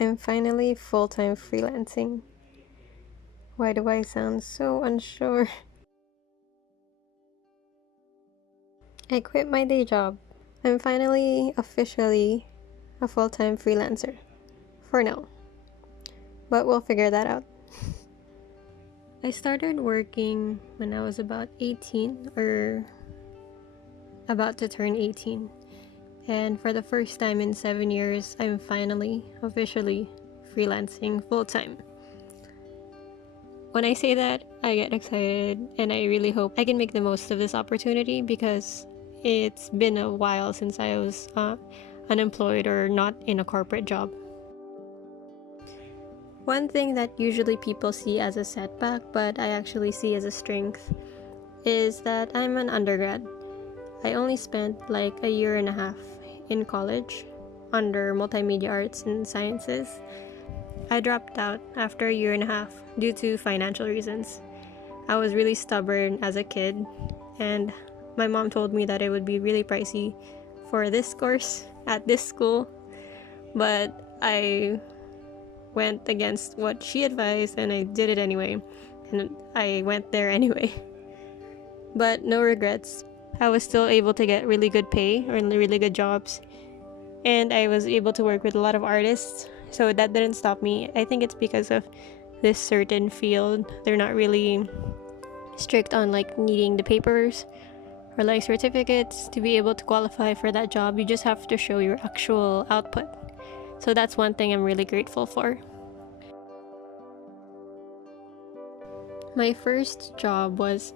I'm finally full-time freelancing. Why do I sound so unsure? I quit my day job. I'm finally officially a full-time freelancer. For now. But we'll figure that out. I started working when I was about 18 or about to turn 18. And for the first time in 7 years, I'm finally officially freelancing full-time. When I say that, I get excited and I really hope I can make the most of this opportunity because it's been a while since I was unemployed or not in a corporate job. One thing that usually people see as a setback, but I actually see as a strength, is that I'm an undergrad. I only spent like a year and a half in college under multimedia arts and sciences. I dropped out after a year and a half due to financial reasons. I was really stubborn as a kid, and my mom told me that it would be really pricey for this course at this school, but I went against what she advised and I did it anyway, and I went there anyway. But no regrets. I was still able to get really good pay or really good jobs, and I was able to work with a lot of artists, so that didn't stop me. I think it's because of this certain field. They're not really strict on like needing the papers or like certificates to be able to qualify for that job. You just have to show your actual output. So that's one thing I'm really grateful for. My first job was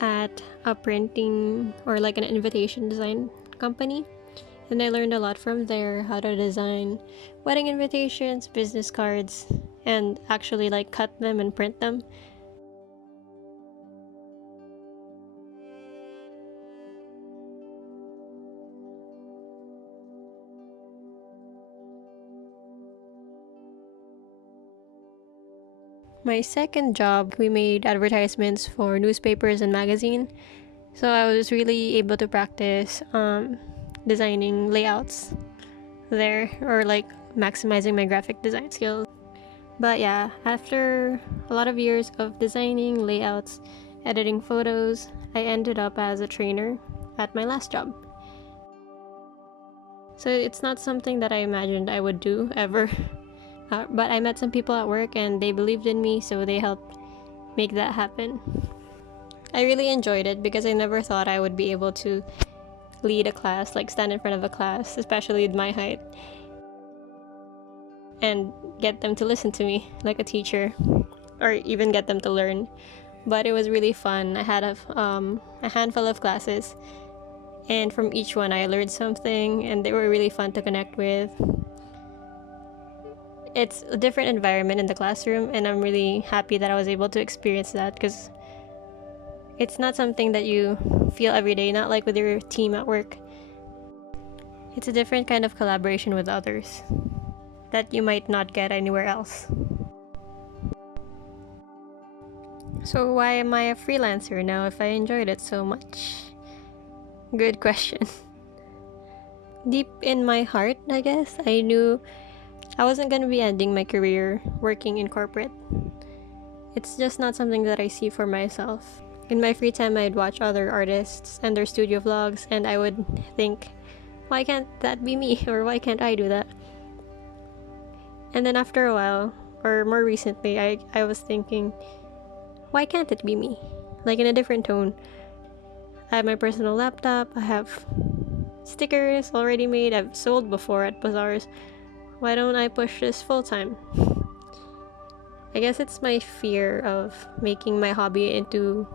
at a printing or like an invitation design company, and I learned a lot from there, how to design wedding invitations, business cards, and actually like cut them and print them. My second job, we made advertisements for newspapers and magazine, so I was really able to practice designing layouts there, or like maximizing my graphic design skills. But yeah, after a lot of years of designing layouts, editing photos, I ended up as a trainer at my last job. So it's not something that I imagined I would do ever. But I met some people at work and they believed in me, so they helped make that happen. I really enjoyed it because I never thought I would be able to lead a class, like stand in front of a class, especially at my height, and get them to listen to me like a teacher, or even get them to learn. But it was really fun. I had a handful of classes, and from each one I learned something, and they were really fun to connect with. It's a different environment in the classroom, and I'm really happy that I was able to experience that because it's not something that you feel every day, not like with your team at work. It's a different kind of collaboration with others that you might not get anywhere else. So why am I a freelancer now if I enjoyed it so much? Good question. Deep in my heart, I guess, I knew I wasn't going to be ending my career working in corporate. It's just not something that I see for myself. In my free time, I'd watch other artists and their studio vlogs, and I would think, why can't that be me? Or why can't I do that? And then after a while, or more recently, I was thinking, why can't it be me? Like in a different tone. I have my personal laptop, I have stickers already made, I've sold before at bazaars. Why don't I push this full-time? I guess it's my fear of making my hobby into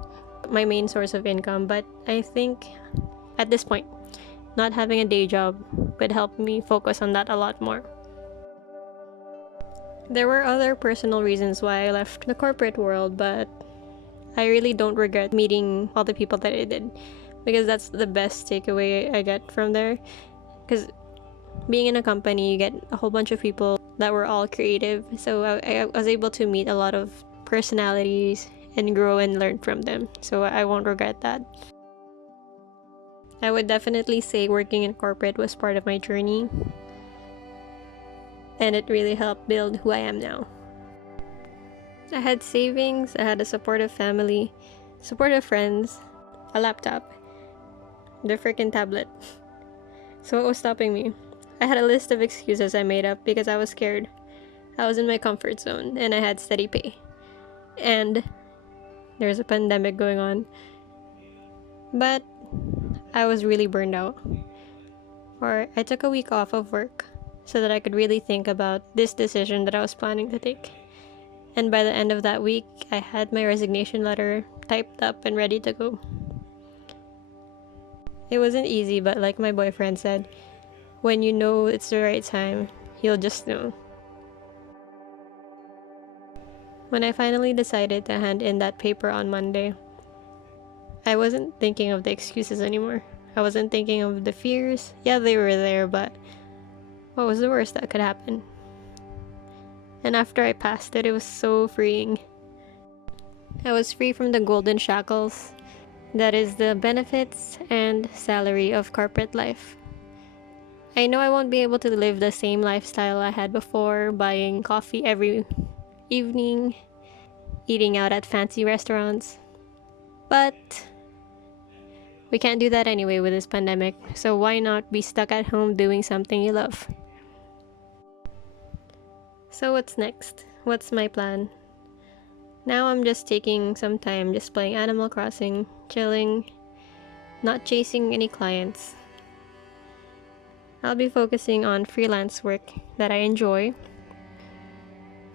my main source of income, but I think at this point, not having a day job would help me focus on that a lot more. There were other personal reasons why I left the corporate world, but I really don't regret meeting all the people that I did, because that's the best takeaway I get from there. Because being in a company, you get a whole bunch of people that were all creative, so I was able to meet a lot of personalities and grow and learn from them, so I won't regret that. I would definitely say working in corporate was part of my journey. and it really helped build who I am now. I had savings, I had a supportive family, supportive friends, a laptop, the freaking tablet. So what was stopping me? I had a list of excuses I made up because I was scared. I was in my comfort zone and I had steady pay. And there's a pandemic going on. But I was really burned out. Or I took a week off of work so that I could really think about this decision that I was planning to take. And by the end of that week, I had my resignation letter typed up and ready to go. It wasn't easy, but like my boyfriend said, when you know it's the right time, you'll just know. When I finally decided to hand in that paper on Monday, I wasn't thinking of the excuses anymore. I wasn't thinking of the fears. Yeah, they were there, but what was the worst that could happen? And after I passed it, it was so freeing. I was free from the golden shackles. That is the benefits and salary of corporate life. I know I won't be able to live the same lifestyle I had before, buying coffee every evening, eating out at fancy restaurants. But we can't do that anyway with this pandemic, so why not be stuck at home doing something you love? So what's next? What's my plan? Now I'm just taking some time just playing Animal Crossing, chilling, not chasing any clients. I'll be focusing on freelance work that I enjoy,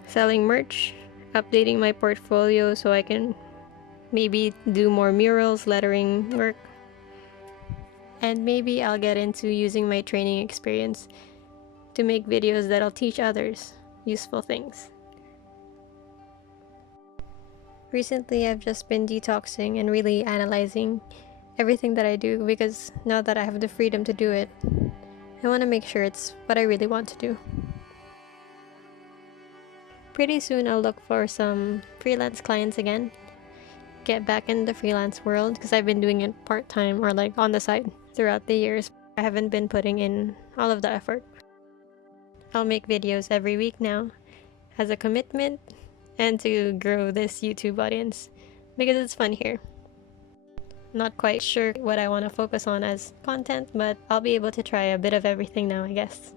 selling merch, updating my portfolio so I can maybe do more murals, lettering work, and maybe I'll get into using my training experience to make videos that'll teach others useful things. Recently, I've just been detoxing and really analyzing everything that I do because now that I have the freedom to do it, I want to make sure it's what I really want to do. Pretty soon, I'll look for some freelance clients again. Get back in the freelance world because I've been doing it part-time or like on the side throughout the years. I haven't been putting in all of the effort. I'll make videos every week now as a commitment and to grow this YouTube audience because it's fun here. Not quite sure what I want to focus on as content, but I'll be able to try a bit of everything now, I guess.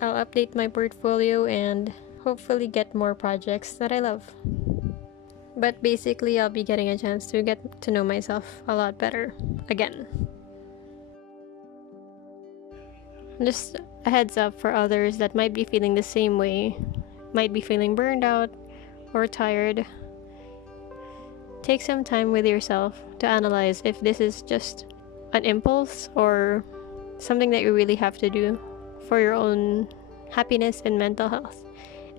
I'll update my portfolio and hopefully get more projects that I love. But basically, I'll be getting a chance to get to know myself a lot better again. Just a heads up for others that might be feeling the same way, might be feeling burned out or tired. Take some time with yourself to analyze if this is just an impulse or something that you really have to do for your own happiness and mental health.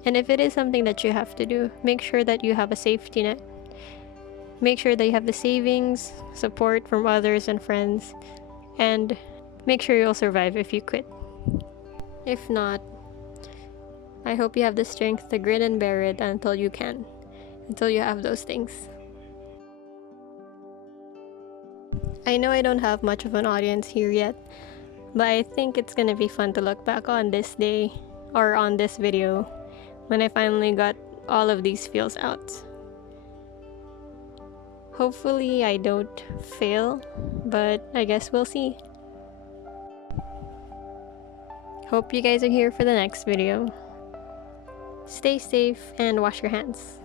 And if it is something that you have to do, make sure that you have a safety net. Make sure that you have the savings, support from others and friends, and make sure you'll survive if you quit. If not, I hope you have the strength to grin and bear it until you can, until you have those things. I know I don't have much of an audience here yet, but I think it's gonna be fun to look back on this day or on this video when I finally got all of these feels out. Hopefully I don't fail, but I guess we'll see. Hope you guys are here for the next video. Stay safe and wash your hands.